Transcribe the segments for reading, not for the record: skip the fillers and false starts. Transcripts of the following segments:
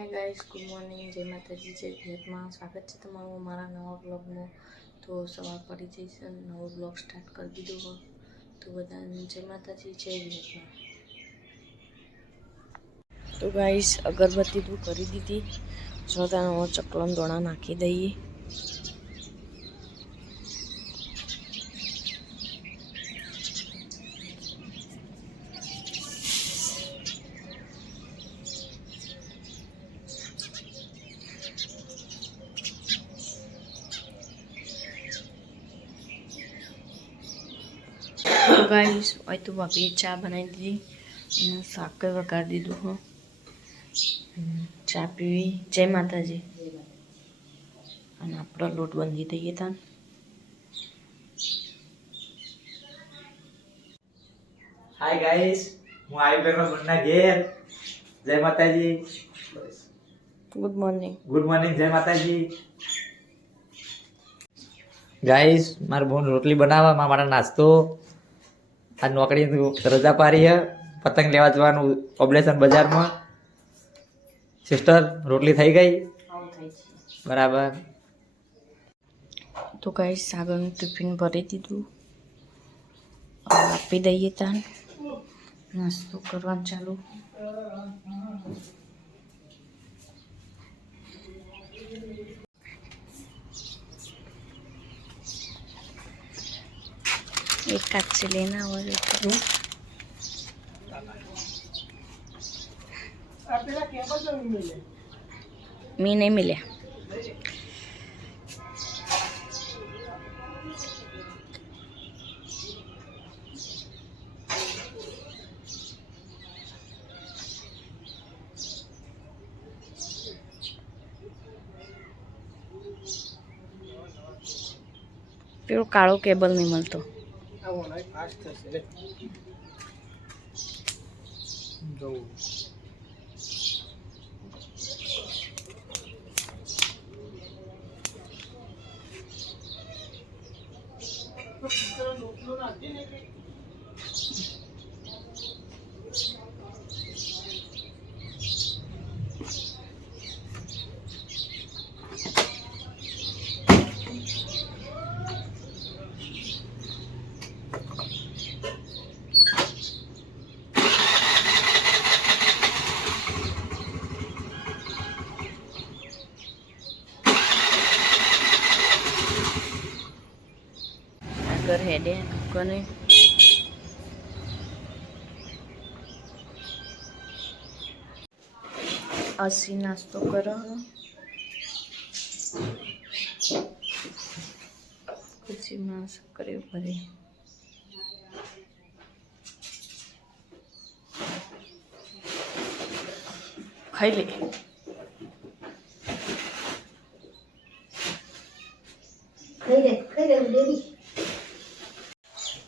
Hi guys, good morning, જય માતાજી, જય ભારતમાં સ્વાગત છે તમારું અમારા નવા બ્લોગમાં। તો સવાર પડી જઈ છે, નવો બ્લોગ સ્ટાર્ટ કરી દીધો હોય તો બધાને જય માતાજી, જય ભારતમાં। તો ગાઈસ અગરબત્તી તો કરી દીધી, જોતાનો ચકલમ દોણા નાખી દઈએ। तो गाइस आज तो भाभी चा बनाई दी, साकर वगाड़ दीधुं हो, चा पीवी, जय माताजी। आपड़ा लोट बांधी दईए था। हाय गाइस, હું આવી ગયો મનના ઘેર। જય માતાજી। Good morning. ગુડ મોર્નિંગ, જય માતાજી। ગાઈસ માર બોન રોટલી બનાવવા મારા નાસ્તો આ નોકરી રજા પાડી હે, પતંગ લેવા જવાનું ઓબ્લેશન બજારમાં। સિસ્ટર રોટલી થઈ ગઈ? બરાબર। तो गाइस सागर टिफिन भरी दीधुं, आपी दईए तान नास्तो करवानुं चालू। एक काट से लेना और मी नहीं मिले। पेलो काळो केबल नहीं मळतो। घर हेडे कने असी नास्तो करो, પછી માં સક્કરે ભરી ખાઈ લે।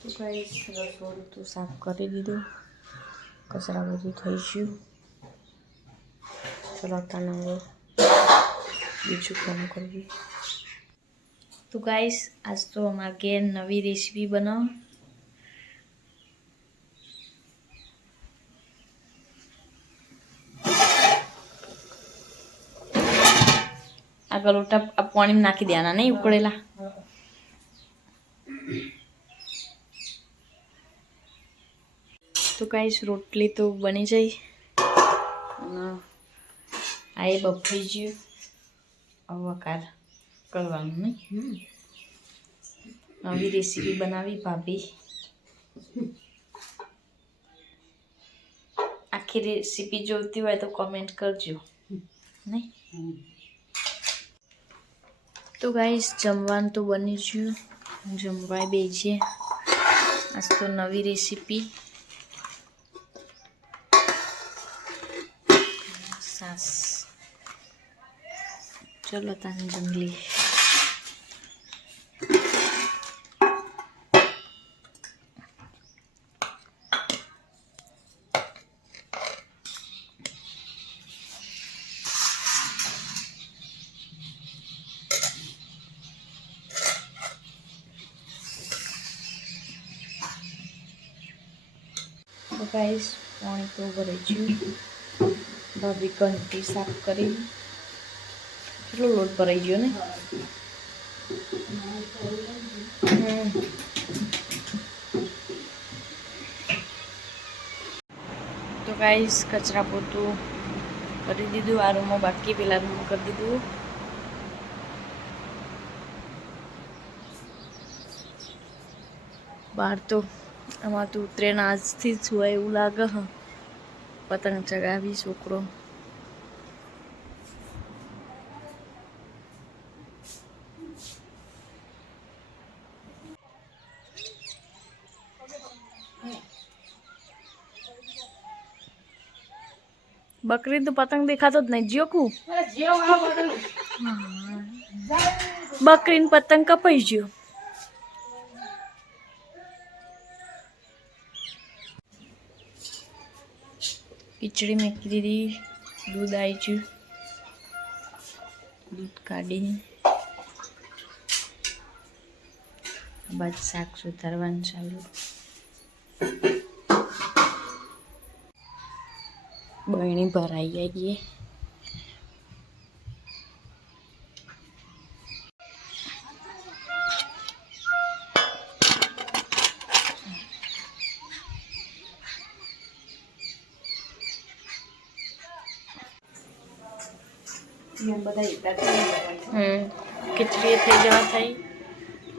तो गाइस रसोड़ું તો સાફ કરી દીધું, કચરા બધું થઈ ગયું। ચલો તાને બીજું કામ કરીએ। तो गाइस आज तो हमारे घેર नवी रेसिपी बनाओ। आ गलोटा पानी में नाखी देना नहीं उकड़ेला। तो गाइस रोटली तो बनी जाई, आ ये बफाई गયું, वकार करवानुं नहीं। नवी रेसिपी बनावी भाभी। आखी रेसिपी जोती हो तो कमेंट करजो नहीं। तो गाइस जमवान तो बनी गયું, जमवाय बेसीए। आज तो नवी रेसिपी सास। चलो ताने जंगली तो गाइस पानी तो भराई गયું। ભાભી ઘંટી સાફ કરી કેટલો લોટ ભરાઈ ગયો ને તો ગાઈસ કચરા પોતું કરી દીધું આ રૂમમાં બાકી પેલા રૂમમાં કરી દીધું બહાર તો આમાં તો ટ્રેન આજથી જ હોય એવું લાગે હ પતંગ ચગાવી છોકરો બકરી તો પતંગ દેખાતો જ નહીં જીઓ કુ બકરીને પતંગ કપાઈ ગયો ખીચડી મૂકી દીધી દૂધ આવી ગયું દૂધ કાઢીને બાદ શાક સુધારવાનું ચાલુ બહેણી ભરાઈ આવીએ ખીચડી થઈ જવા થઈ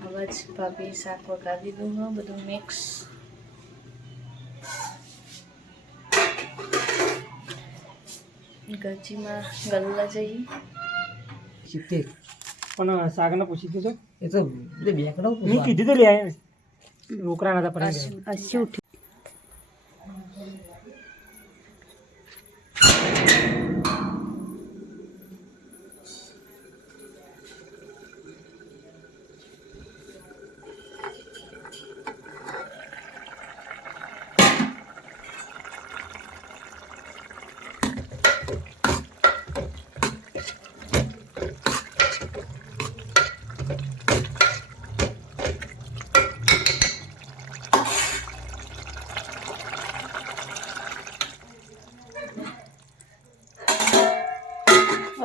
હવે જ ભાભી શાક વગાડી દીધું બધું મિક્સ ગજીમાં ગલ્લા જઈ પણ શાકને પૂછી દીધો એ તો બેકડો હું કીધું તો લે રોકડા નતા પડી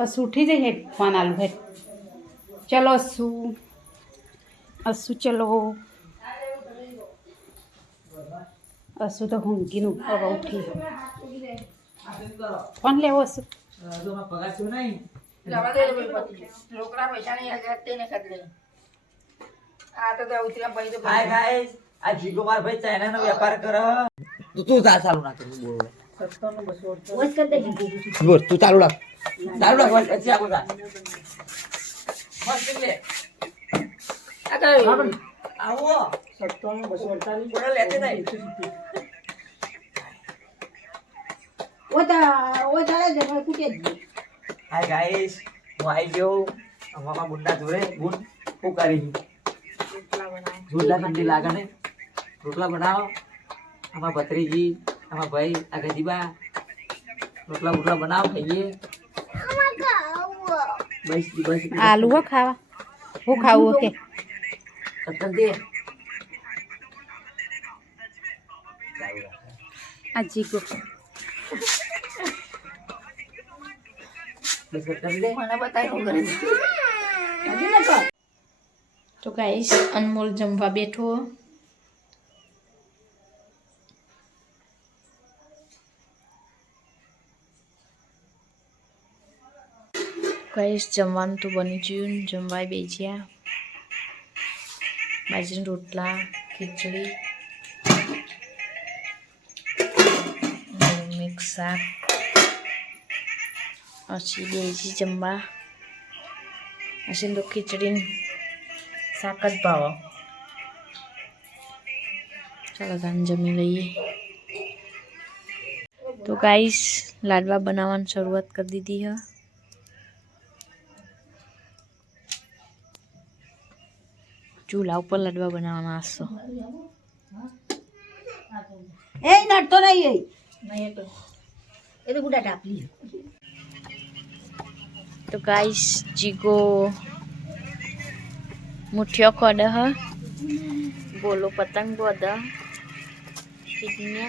असू उठी जाए फोन आलू है चलो असू असू चलो असू तो हुंकी नु अब उठी फोन ले असू પગાર છું નહીં રોકડા પૈસા નહીં હજાર ને કદલે આ તો ઉતર્યા ભાઈ હાય ગાઈસ આ જીગો માર ભાઈ ચાઇના નો વેપાર કરે તું ચાલુ ના કર બોલ વોચ કર દે જીગી બોલ તું ચાલુ રાખ પછી આ બોલા મસ્ત લે આ તો આવો 57 248 બોલ લેતે નહીં ઓ ચાલે છે મને કુટે જ હાય ગાઈસ હું આવી ગયો અમારા મુન્ના જોડે ગુણ પુકારી રોટલા ઠંડી લાગે ને રોટલા બનાવો આમાં ભત્રીજી આમાં ભાઈ આ ગજીબા રોટલા બનાવો ખાઈએ બસ आलू हो खावा वो खाऊ ओके કતર દે अजी को બસ કતર દે મને બતાવી હું કરે તો ગાઈસ અનમોલ જમવા બેઠો ગાઈસ જમવાનું તો બની ગયું જમવાય બેસ્યા બાજરીના રોટલા ખીચડી મિક્સ શાક પછી બેસી જમવા પછી તો ખીચડી શાક જ ભાવ ચાલો તાન જમી લઈએ તો ગાઈસ લાડવા બનાવવાની શરૂઆત કરી દીધી है चूल्हा ऊपर लाडवा बनाना आसो એ નડતો નહીં એ તો ગુડા ટાપલી तो गाइस जीगो मुठियो खोद है बोलो पतंग बोदा कितने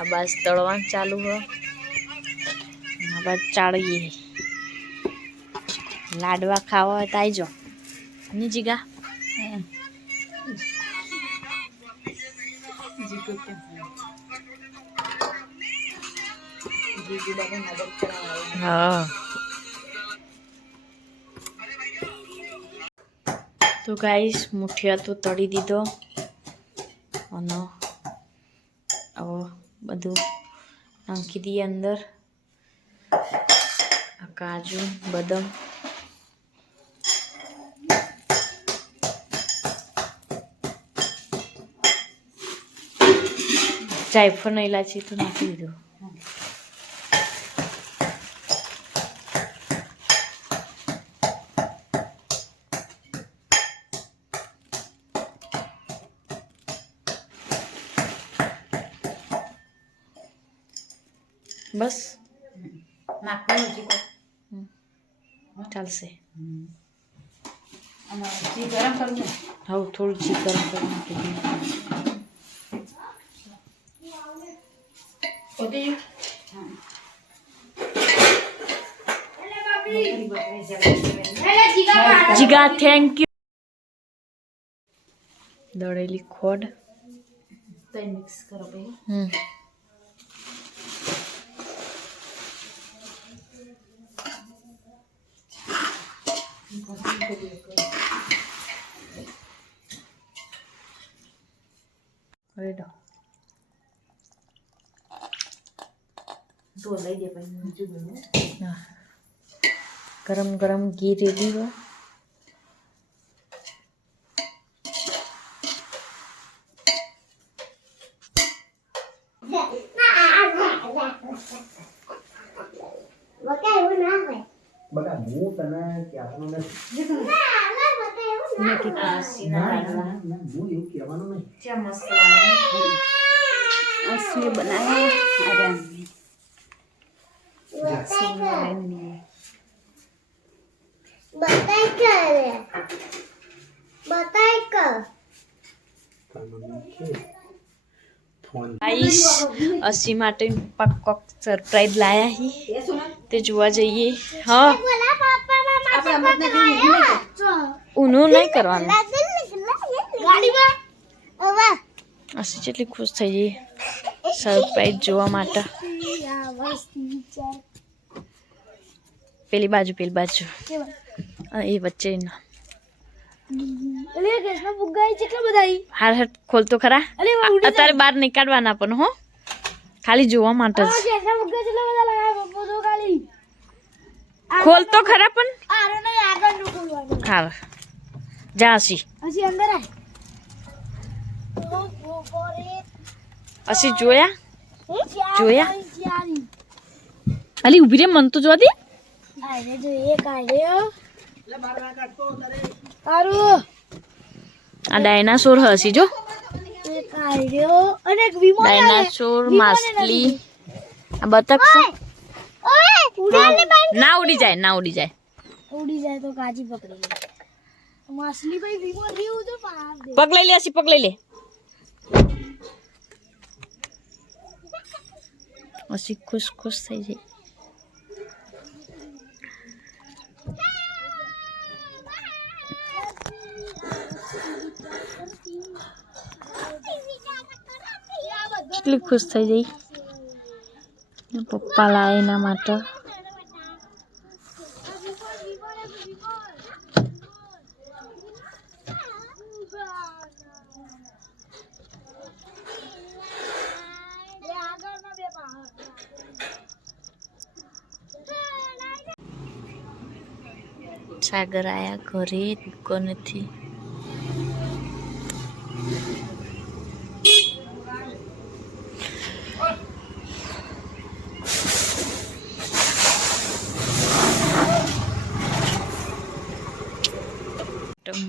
अब तड़वा चालू है હવે ચાળીએ લાડવા ખાવા હોય તો આવી જાઓ ની જીગા હા તો ગાઈસ મુઠિયા તો તળી દીધો અને હવે બધું નાખી દઈએ અંદર કાજુ બદામ જાયફળ ઇલાયચી તો નાખી દીધું બસ નાખવાનું હજી કોઈ ચાલશે અને ઘી ગરમ કરવું ને હવે થોડું ઘી ગરમ કરી નાખી દઈએ પોતે જીગા થેન્ક યુ દળેલી ખોડ મિક્સ કરો ભાઈ રેડો તો લઈ દે ભાઈ બીજું બધું ગરમ ગરમ ઘી રેડી હોય બકા હું તને કહેવાનું નથી હું એવું કહેવાનું નહીં असली बनाए आराम में ગાઈસ અસી માટે પક્કો સરપ્રાઈઝ લાયા હી તે જોવા જઈએ હા ઊનું નહીં કરવાનું અસી જેટલી ખુશ થઈ જઈએ સરપ્રાઈઝ જોવા માટે પેલી બાજુ એ વચ્ચે હાર ખોલ તો ખરા અત્યારે બહાર નીકાળવાના પણ હો ખાલી જોવા માટે જ ખોલ તો ખરા પણ હાર જા અસી અસી જોયા અલી ઉભી રે મન તો જો દે આ ડાયનાસોર હસી જો ડાયનાસોર માછલી આ બતક ના ઉડી જાય તો કાજી પકડી માછલી ભાઈ વિમો રીવું તો પગ લઈ લે અસી પગ લઈ લે અસી ખુશ થઈ જાય કેટલી ખુશ થઈ જઈ પપ્પા લાય એના માટે સાગર આયા ઘરે દુકાનેથી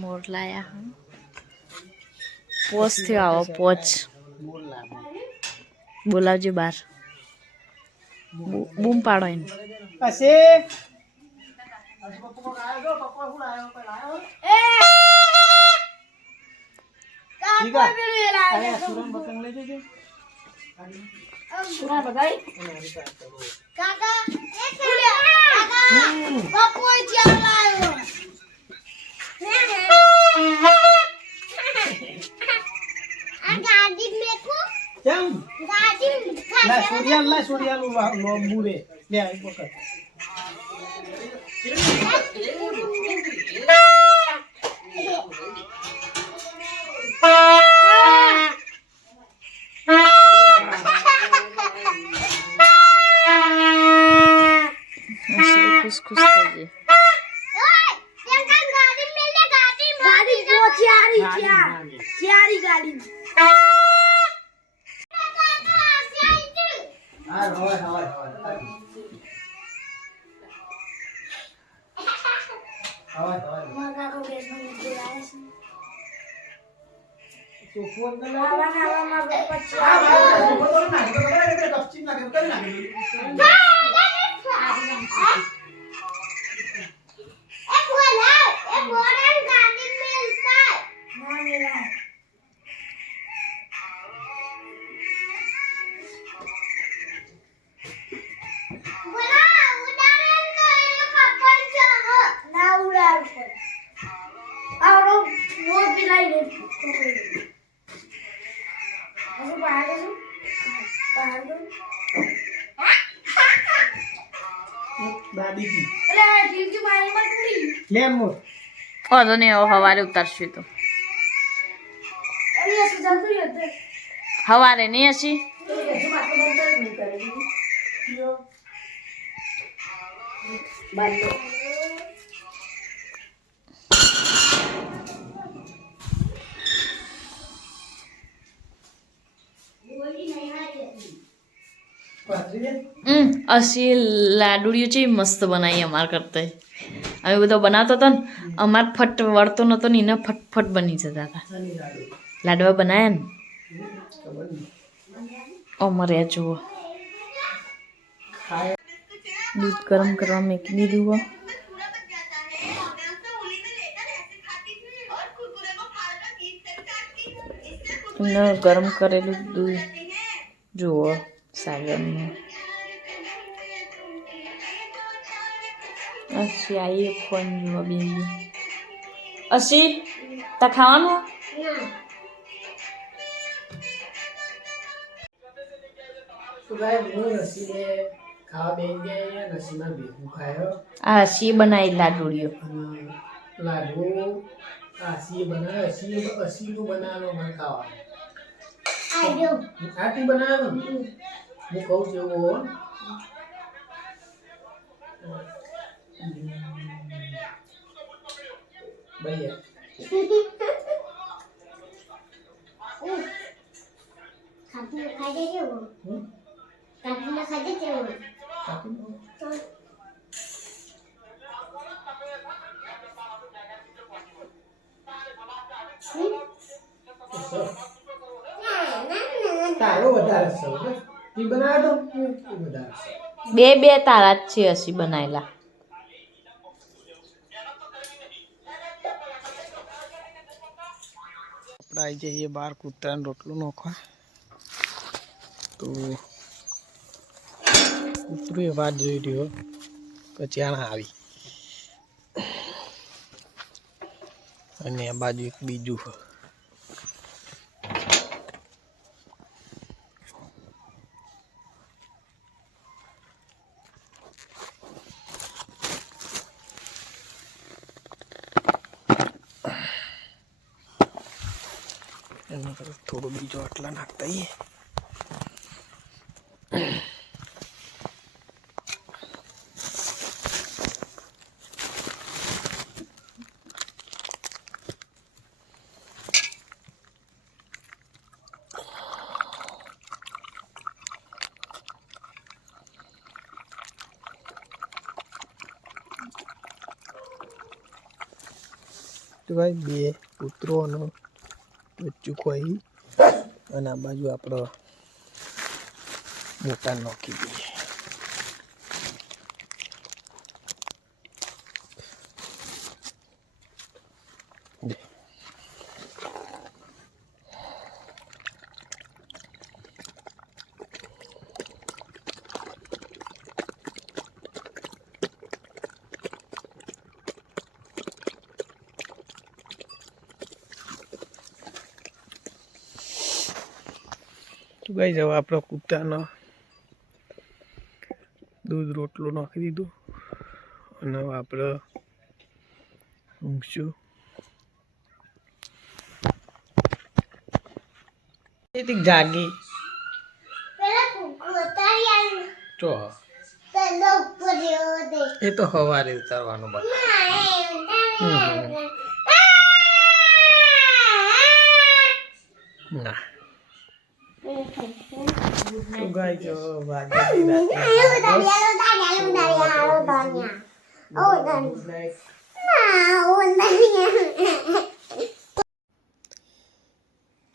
મોર લાયા હું પોચ થી આવો પોચ બોલાવજો બાર બૂમ પાડો એને કાકા લાય સોડિયાનું લોબુ રે લે એક વખત ખુશ ખુશ થઈ જાય ગાડી હા હવે ફોન દાદી લે મો વાંધો નહીં હવે સવારે ઉતારશું તો સવારે નહીં હશી અસી લાડુડીઓ છે મસ્ત બનાવી અમાર કરતા અમે બધો બનાવતો હતો ને અમાર ફટ વળતો નતો ને એને ફટફટ બની જતા હતા લાડવા બનાયા ને અમારે જુઓ દૂધ ગરમ કરવા મૂકી દીધું ગરમ કરેલું દૂધ જુઓ સાગરનું અસી આવીએ ફોન જોવા બેસી અસી તા ખાવાનું ખાવા બેસી ગયા નસીમાં ભેગું ખાયો આ અસી બનાવી લાડુડીઓ લાડુ આસી બનાવે અસીનું બનાવેલો મને ખાવા આટી બનાવ્યો હું કહું છું એવું ભૈયા તારો વધારે છે ઈ બનાવે તો વધારે બે બે તારા જ છે અસી બનાવેલા આપણે આવી જઈએ બહાર કૂતરાનો રોટલો નોખવા તો કૂતરું એ વાત જોઈ રહ્યો પછી આણા આવી અને આ બાજુ એક બીજું થોડો બીજો આટલા નાખતા આવીએ તો ભાઈ બે કૂતરોનો બચ્ચું કોઈ અને આ બાજુ આપણો મોટા નોખી દઈએ તો ગાઈસ હવે આપણો કૂતરાનો દૂધ રોટલો નાખી દીધું અને હવે આપણે ઊંઘશું. એથી જાગી ચો એ તો સવારે ઉતારવાનું બસ. ના તો ગાય જો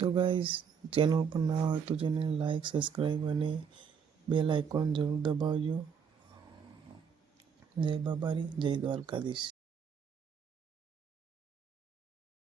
તો ગાઈસ ચેનલ પર ના હોય તો ચેનલ લાઈક સબસ્ક્રાઈબ અને બેલ આઇકોન જરૂર દબાવજો. જય બાબારી, જય દ્વારકાધીશ.